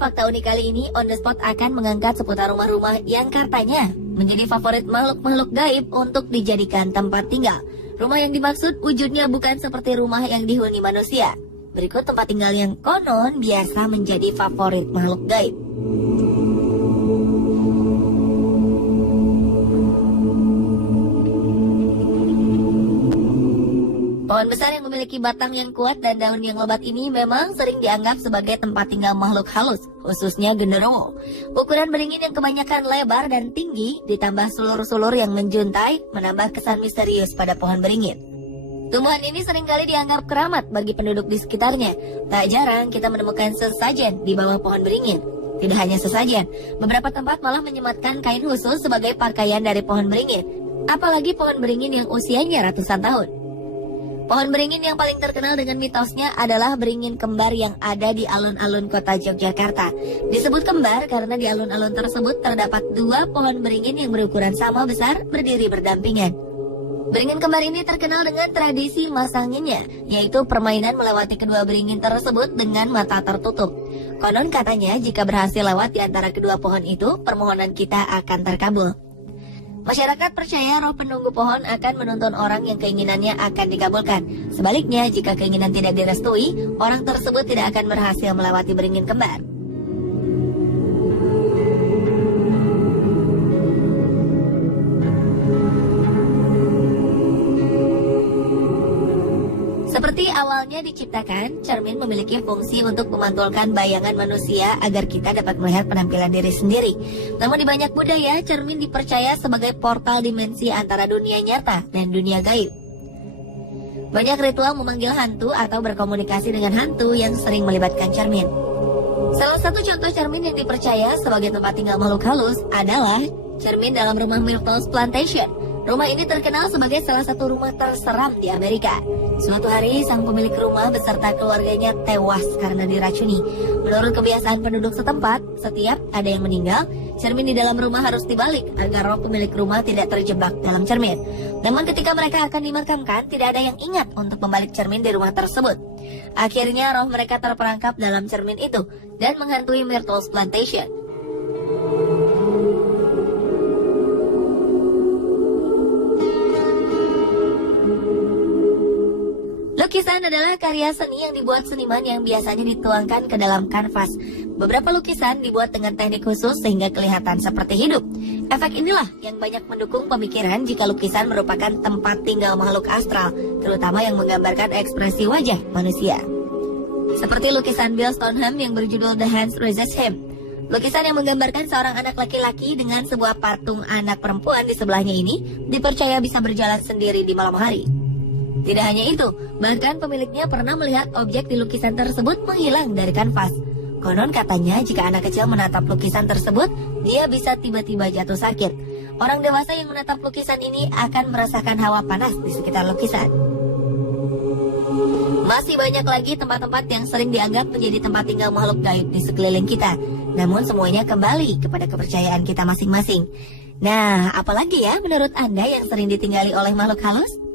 fakta unik kali ini On The Spot akan mengangkat seputar rumah-rumah yang katanya menjadi favorit makhluk-makhluk gaib untuk dijadikan tempat tinggal. Rumah yang dimaksud wujudnya bukan seperti rumah yang dihuni manusia. Berikut tempat tinggal yang konon biasa menjadi favorit makhluk gaib. Pohon besar yang memiliki batang yang kuat dan daun yang lebat ini memang sering dianggap sebagai tempat tinggal makhluk halus, khususnya genderuwo. Ukuran beringin yang kebanyakan lebar dan tinggi, ditambah sulur-sulur yang menjuntai, menambah kesan misterius pada pohon beringin. Tumbuhan ini seringkali dianggap keramat bagi penduduk di sekitarnya. Tak jarang kita menemukan sesajen di bawah pohon beringin. Tidak hanya sesajen, beberapa tempat malah menyematkan kain khusus sebagai pakaian dari pohon beringin. Apalagi pohon beringin yang usianya ratusan tahun. Pohon beringin yang paling terkenal dengan mitosnya adalah beringin kembar yang ada di alun-alun kota Yogyakarta. Disebut kembar karena di alun-alun tersebut terdapat dua pohon beringin yang berukuran sama besar berdiri berdampingan. Beringin kembar ini terkenal dengan tradisi masanginnya, yaitu permainan melewati kedua beringin tersebut dengan mata tertutup. Konon katanya jika berhasil lewat di antara kedua pohon itu, permohonan kita akan terkabul. Masyarakat percaya roh penunggu pohon akan menuntun orang yang keinginannya akan dikabulkan. Sebaliknya, jika keinginan tidak direstui, orang tersebut tidak akan berhasil melewati beringin kembar. Seperti awalnya diciptakan, cermin memiliki fungsi untuk memantulkan bayangan manusia agar kita dapat melihat penampilan diri sendiri. Namun di banyak budaya, cermin dipercaya sebagai portal dimensi antara dunia nyata dan dunia gaib. Banyak ritual memanggil hantu atau berkomunikasi dengan hantu yang sering melibatkan cermin. Salah satu contoh cermin yang dipercaya sebagai tempat tinggal makhluk halus adalah cermin dalam rumah Myrtle's Plantation. Rumah ini terkenal sebagai salah satu rumah terseram di Amerika. Suatu hari, sang pemilik rumah beserta keluarganya tewas karena diracuni. Menurut kebiasaan penduduk setempat, setiap ada yang meninggal, cermin di dalam rumah harus dibalik agar roh pemilik rumah tidak terjebak dalam cermin. Namun ketika mereka akan dimakamkan, tidak ada yang ingat untuk membalik cermin di rumah tersebut. Akhirnya roh mereka terperangkap dalam cermin itu dan menghantui Myrtle's Plantation. Lukisan adalah karya seni yang dibuat seniman yang biasanya dituangkan ke dalam kanvas. Beberapa lukisan dibuat dengan teknik khusus sehingga kelihatan seperti hidup. Efek inilah yang banyak mendukung pemikiran jika lukisan merupakan tempat tinggal makhluk astral, terutama yang menggambarkan ekspresi wajah manusia. Seperti lukisan Bill Stoneham yang berjudul The Hands Raises Him. Lukisan yang menggambarkan seorang anak laki-laki dengan sebuah patung anak perempuan di sebelahnya ini dipercaya bisa berjalan sendiri di malam hari. Tidak hanya itu, bahkan pemiliknya pernah melihat objek di lukisan tersebut menghilang dari kanvas. Konon katanya jika anak kecil menatap lukisan tersebut, dia bisa tiba-tiba jatuh sakit. Orang dewasa yang menatap lukisan ini akan merasakan hawa panas di sekitar lukisan. Masih banyak lagi tempat-tempat yang sering dianggap menjadi tempat tinggal makhluk gaib di sekeliling kita. Namun semuanya kembali kepada kepercayaan kita masing-masing. Nah, apalagi ya menurut Anda yang sering ditinggali oleh makhluk halus?